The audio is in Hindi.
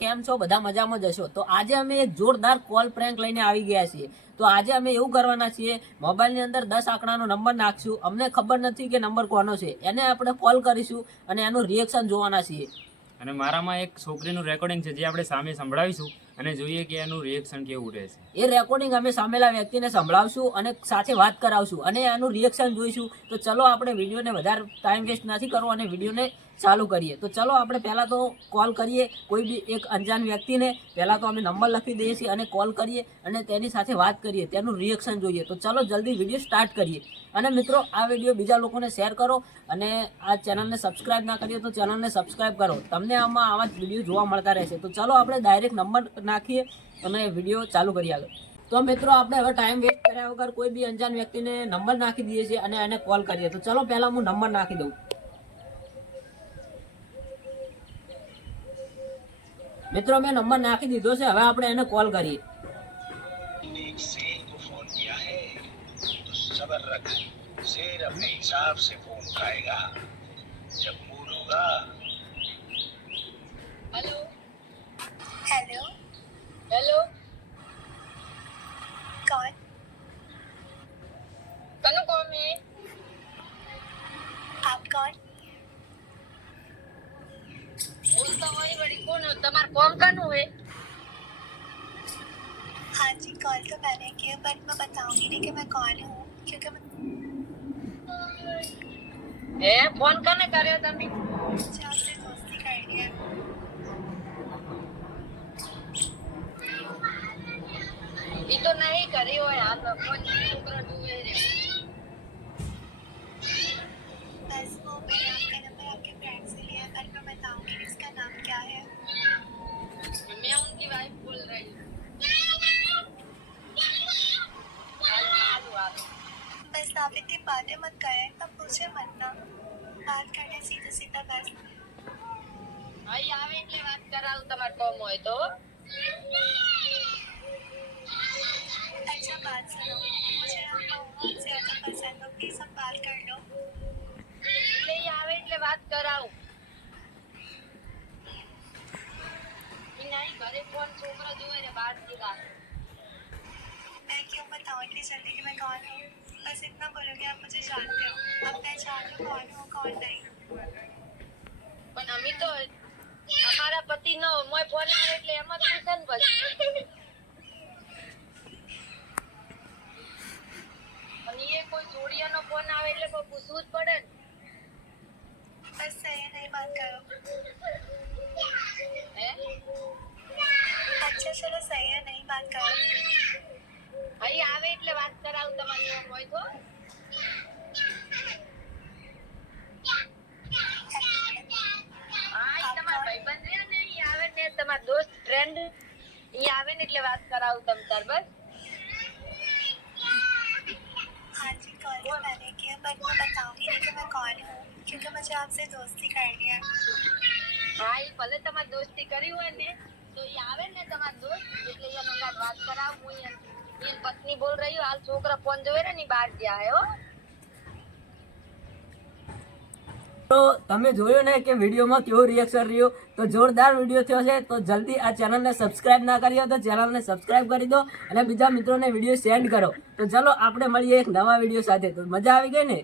કેમ છો? બધા મજામાં જ હશો? તો આજે અમે એક જોરદાર કોલ પ્રેન્ક લઈને આવી ગયા છીએ. તો આજે અમે એવું કરવાના છીએ મોબાઈલની અંદર દસ આંકડાનો નંબર નાખશું. અમને ખબર નથી કે નંબર કોનો છે. એને આપણે કોલ કરીશું અને એનું રિએક્શન જોવાના છીએ. અને મારામાં એક છોકરીનું રેકોર્ડિંગ છે જે આપણે સામે સંભળાવીશું અને જોઈએ કે એનું રિએક્શન કેવું રહેશે. એ રેકોર્ડિંગ અમે સામેલા વ્યક્તિને સંભળાવશું અને સાથે વાત કરાવશું અને એનું રિએક્શન જોઈશું. તો ચલો આપણે વિડીયોને વધારે ટાઈમ વેસ્ટ નથી કરવો અને વિડીયોને ચાલુ કરીએ. તો ચલો આપણે પહેલાં તો કોલ કરીએ. કોઈ બી એક અંજાન વ્યક્તિને પહેલાં તો અમે નંબર લખી દઈએ છીએ અને કોલ કરીએ અને તેની સાથે વાત કરીએ, તેનું રિએક્શન જોઈએ. તો ચલો જલ્દી વીડિયો સ્ટાર્ટ કરીએ. અને મિત્રો, આ વીડિયો બીજા લોકોને શેર કરો અને આ ચેનલને સબસ્ક્રાઇબ ના કરીએ તો ચેનલને સબસ્ક્રાઇબ કરો. તમને આમાં આવા જ વીડિયો જોવા મળતા રહેશે. તો ચલો આપણે ડાયરેક્ટ નંબર નાખીએ અને વીડિયો ચાલુ કરીએ આગળ. તો મિત્રો, આપણે હવે ટાઈમ વેસ્ટ કર્યા વગર કોઈ બી અંજાન વ્યક્તિને નંબર નાખી દઈએ છીએ અને એને કોલ કરીએ. તો ચલો પહેલાં હું નંબર નાખી દઉં. મિત્રો મેં નંબર નાખી દીધો છે હવે આપણે એને કોલ કરીએ एक शेर को फोन किया है तो सबर रख शेर अपने हिसाब से फोन उठाएगा जब मूड होगा हेलो हेलो हेलो कौन कनु कौन है आप कौन मैं रखी बट मैं बताऊँगी नहीं कि मैं कौन हूँ क्योंकि मैं ए फ़ोन कने करे तमी आपसे दोस्ती करनी है। ये तो नहीं करी हो यार फ़ोन बस आप इतनी बातें मत करें तब पूछे मत ना बात करने सीधा सीधा बस અહીં આવે એટલે વાત કરાવું તમારે કોમ હોય તો अच्छा बात सुनो मुझे आपका बहुत ज़्यादा पसंद हो प्लीज़ हम बात कर लो એટલે ઈ આવે એટલે વાત કરાવું ઈ નહીં ઘરે ફોન છોકરો જુએ ને બહાર થી मैं क्यों बताऊँ इतनी जल्दी कि मैं कौन हूँ बस इतना बोलो कि आप मुझे जानते हो आप पहचान लो कौन हूँ कौन नहीं પણ અમે તો અમારા પતિ નો મોય ફોન આવે એટલે એમ જ પૂછે ને પછી અને એ કોઈ જોડિયાનો ફોન આવે એટલે કોઈ પૂછવું જ પડે ને बस सही नहीं बात करो તમારા દોસ્ત ફ્રેન્ડ ઈ આવે ને એટલે વાત કરાવું તમ તાર બસ हाँ जी कॉल तो मैंने किया बट मैं बताऊंगी नहीं कि मैं कौन हूँ क्योंकि मुझे आपसे दोस्ती करनी है હા ઈ ભલે તમારે દોસ્તી કરી હોય ને તો ઈ આવે ને તમારા દોસ્ત એટલે ઈ એનો કાંઈ વાત કરાવ હું બોલ રહી હું હાલ છોકરા ફોન જોવે ને ની બહાર ગયા હો. તો તમે જોયું ને કે વિડીયોમાં કેવો રિએક્શન રહ્યો? તો જોરદાર વીડિયો થયો છે, તો જલ્દી આ ચેનલને સબસ્ક્રાઇબ ના કરી તો ચેનલને સબસ્ક્રાઇબ કરી દો અને બીજા મિત્રોને વીડિયો સેન્ડ કરો. તો ચલો, આપણે મળીએ એક નવા વીડિયો સાથે. તો મજા આવી ગઈ ને?